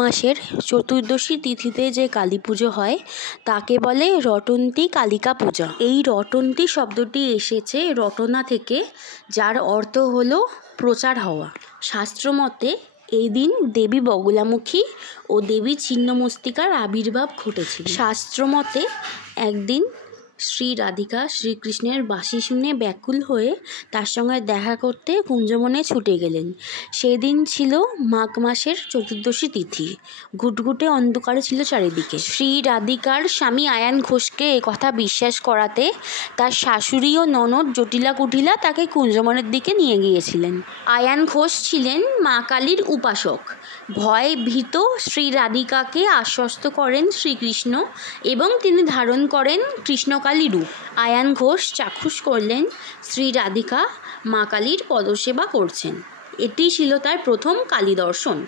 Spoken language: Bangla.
মাসের চতুর্দশী তিথিতে যে কালী পুজো হয় তাকে বলে রটন্তী কালিকা পূজা। এই রটন্তী শব্দটি এসেছে রটনা থেকে, যার অর্থ হলো প্রচার হওয়া। শাস্ত্রমতে এই দিন দেবী বগলামুখী ও দেবী ছিন্নমস্তিকার আবির্ভাব ঘটেছিল। শাস্ত্রমতে একদিন শ্রী রাধিকা শ্রীকৃষ্ণের বাঁশি শুনে ব্যাকুল হয়ে তার সঙ্গে দেখা করতে কুঞ্জবনে ছুটে গেলেন। সেদিন ছিল মাঘ মাসের চতুর্দশী তিথি। ঘুটঘুটে অন্ধকারে ছিল চারিদিকে। শ্রী রাধিকার স্বামী আয়ান ঘোষকে কথা বিশ্বাস করাতে তার শাশুড়ি ও ননদ জটিলা কুটিলা তাকে কুঞ্জবনের দিকে নিয়ে গিয়েছিলেন। আয়ান ঘোষ ছিলেন মা কালীর উপাসক। ভয় ভীত শ্রী রাধিকাকে আশ্বস্ত করেন শ্রীকৃষ্ণ এবং তিনি ধারণ করেন কৃষ্ণকালী রূপ। আয়ান ঘোষ চাক্ষুষ করলেন শ্রী রাধিকা মা কালীর পদসেবা করছেন। এটি ছিল তার প্রথম কালী দর্শন।